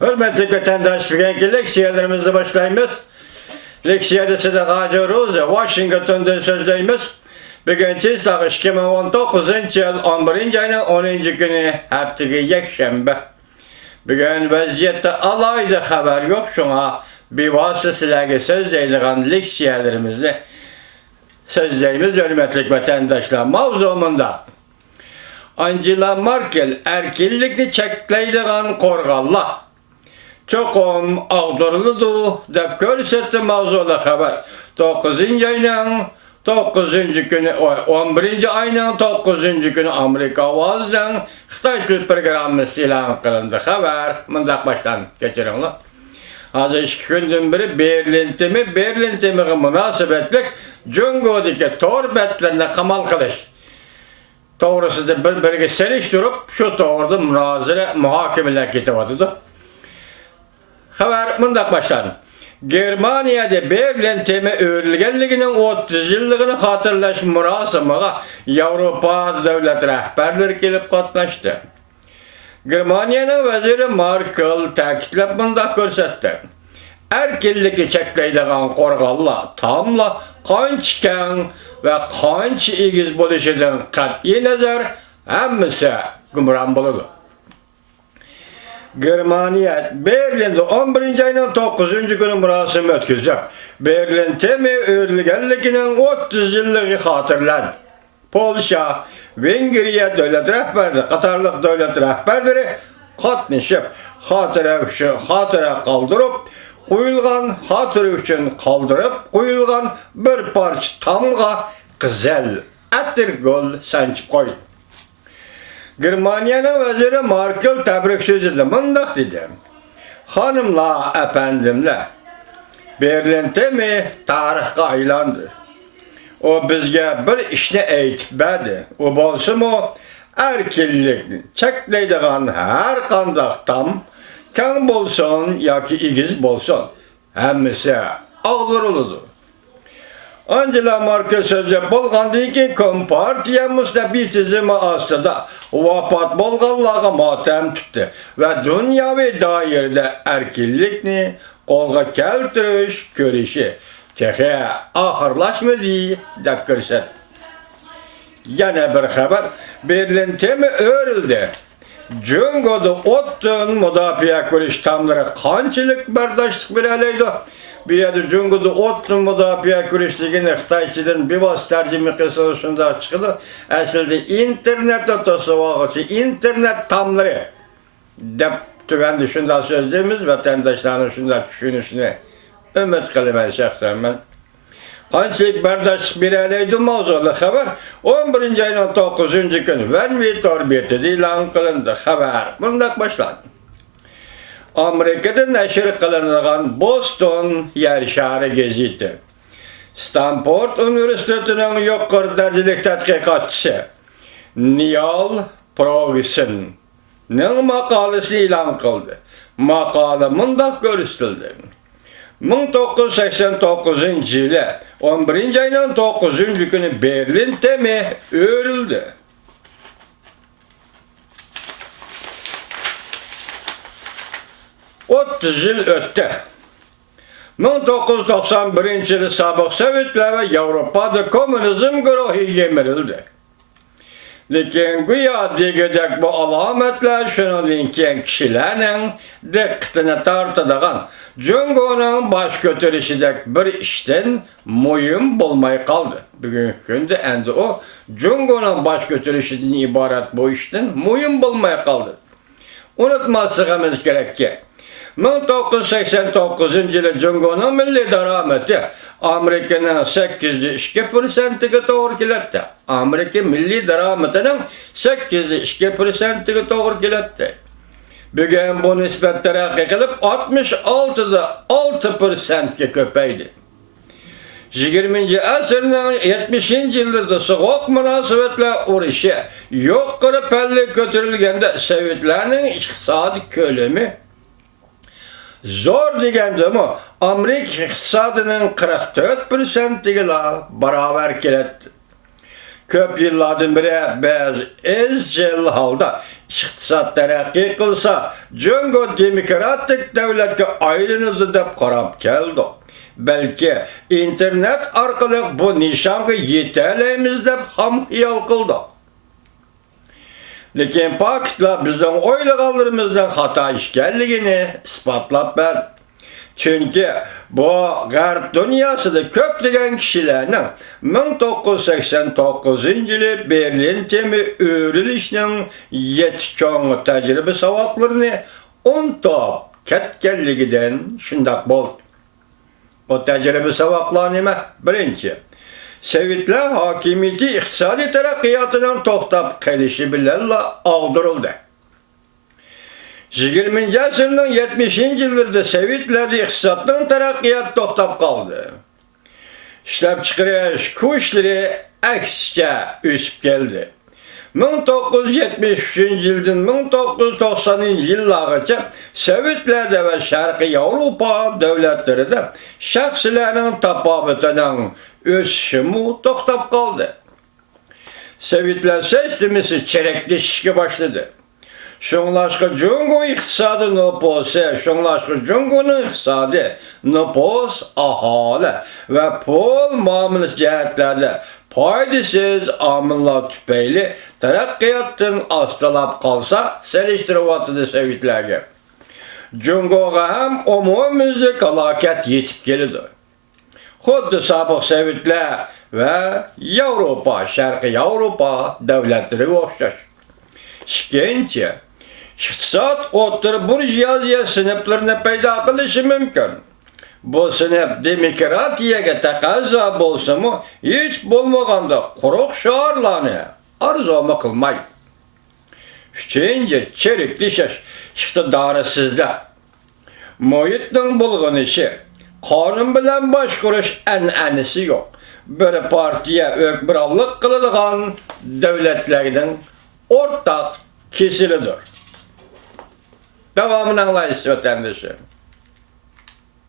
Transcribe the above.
Hürmetli vatandaş, bugünkü leksiyalarımızı başlayımız. Leksiyada size Gazi Rosa, Washington'da sözleyimiz. Bugünkü saat 2019 yıl 11. ayının 10. günü haftaki yekşembe. Bugün vaziyette alayda haber yok, şuna bir vasıtasıyla sözleydiğin leksiyalarımızı sözleyimiz hürmetli vatandaşlar mavzumunda. Angela Merkel erkillikni çekleydiğin korgalla. Çok ağdırlıdı dep görsetti mavzula haber. 9. ayının 9. günü, 11. ayının 9. günü Amerika avazdan Xitay Tül programı ilan kılındı. Haber mındak baştan geçirinler. Hazır 2 gündün biri Berlin temiği münasebetlik Cungo'daki tor betlerine kamal kılış. Doğrusu da birbirine seliştirip şu doğruda münazire muhakemeler getirirdi. Haber mındak başlar. Germaniyada Berlin temi öğrenilgenliginin 30 yıllığını hatırlaş murasamıga Avrupa devlet rehberleri gelip katlaştı. Germaniyanın veziri Merkel ta'kidlep mındak görsetti. Erkillikni çekleydiğin korgalla tamla kançken ve kanç igiz buluşudan kat'i nazar hemmisi gümran buludu. Germaniya Berlin'de 11. ayının 9. günü murasım ötküzecek. Berlin temi öğrenilgenliginin 30 yıllığı hatırlan. Polşa, Vengriya devlet rehberleri, Katarlık devlet rehberleri katlaşıp hatıra kaldırıp kuyulgan bir parça tamga güzel ettir gol sançıp koydu. Germaniyanın veziri Merkel tebrik sözüyle mındak dedi. Hanımla, efendimle, Berlin temi tarihga aylandı. O bizge bir işini eytibedi. O bolsun o erkillikni çekleydiğin her kandak tam, kan bolsun ya ki igiz bolsun, hemmisi ağdırılıdır. Angela Merkel sözde bolgandan ki Kompartiyamızda bir tizimi aslında vafat bolganlığa matem tuttu ve dünyavi dairede erkillikni kolga keltiriş görüşü tehe ahırlaşmadı dep görset. Yine bir haber Berlin temi öğrildi. Cungo'da ottun müdafiye görüş tamları kançılık bardaşlık bir aleydi. Bir yerde Cungo'da ottun müdafiye görüşlüğünü Xitayçıdan bir bas tercüme kısasında çıkıldı. Aslında internet otosu vakıtı, internet tamları dep tüven düşünden sözlüğümüz vatandaşların şundan düşünüşünü ümit kılımen şahsen ben. Kançılık bardaşlık bir aleydi mavzulu haber 11. ayının 9. günü ben bir torbiyeti ilan kılındı haber. Bundan başlandı. Amerika'da neşir kılınan Boston Yarışarı geziti. Stanford Üniversitesi'nin yukarı derecelik tetkikatçısı Neil Ferguson'ın makalesi ilan kıldı. Makale mındak görüştüldü. 1989 yılı 11. ayının 9. günü Berlin temi öğrildi. ...30 yıl öttü. 1991 yılı sabık Sovyetler ve Avrupa'da komünizm güruhu yemirildi. Lakin güya digedek bu alametler şunu dinleyen kişilerin dikkatini tartıdığın Cungo'nun baş götürüşüdek bir işten mühim bulmaya kaldı. Bugün günde endi o Cungo'nun baş götürüşüden ibaret bu işten mühim bulmaya kaldı. Unutmazsınız gerek ki 1989 yılı Cungo'nun milli darameti Amerika'nın 8,2%'ine doğru geldi. Amerika milli darametinin 8,2%'ine doğru geldi. Bugün bu nispetlere yakılıp 66'da 6%'e köpeydi. 20. asırın 70. yıllarda soğuk münasebetle uğraşı yukarı pelli götürülgende Sovyetlerin iktisadi kölümü zor degende mi Amerika iktisadının 44%'iyle beraber kelet. Köp yıllardan beri bez izcil halda iqtisod taraqqiy qilsa, Jungo demokratik davlatga aylanadi deb qarab keldi. Balki internet orqali bu nishonga yetalaymiz deb ham xiyol qildi. Lekin faktlar bizning o'ylaganlarimizdan xato ekanligini isbotlab berdi. Chunki bu G'arb dunyosida ko'plagan kishilarning 1989-yili Berlin temi o'rilishning yetishgan tajriba savodlarini unutib ketganligidan shundoq bo'ldi. O tajriba savodlar nima? Birinchi, Sovetlar hokimiyati iqtisodiy taraqqiyotining to'xtab qolishi bilan oldirildi. 20. asrning 70-yillarda Sovetlarda iqtisodning taraqqiyoti to'xtab qoldi. Ishlab chiqarish kuchlari aksicha o'sib keldi. 1973-yildan 1990-yillargacha Sovetlarda va Sharqiy Yevropa davlatlarida shaxslarning tafovutining o'sishi to'xtab qoldi. Sovetlar sistemasi chiraklashishga boshladi. Şunlaşqı Jungo iqtisadi nüfusu, şunlaşqı Jungo'nun iqtisadi, nüfus, ahali ve pul muamelesi cihetlerde faydasız amillar tüpeyli taraqqiyotdan astalab qalsa, seliştirivatıdı Sovetlarga. Jungo'ga ham umumyüzlik halokat yetib keldi. Xuddi sobiq Sovetlar ve Yevropa, Sharqiy Yevropa davlatlariga o'xshash. Ikkinchi, iqtisod o'rta burjuaziya sinflarini paydo qilishi mumkin. Bu sinf demokratiyaga taqozo bo'lsa-mu, hech bo'lmaganda quruq shiorlarni arzu qilmaydi. Uchinchi, chiriklashish iqtidorsizlik. Muhitning bulg'anishi, qonun bilan boshqarish an'anasi yo'q. Bir partiya hukmronlik qiladigan davlatlarning ortak kesilidir. Devamını anlayışız vatandaşı.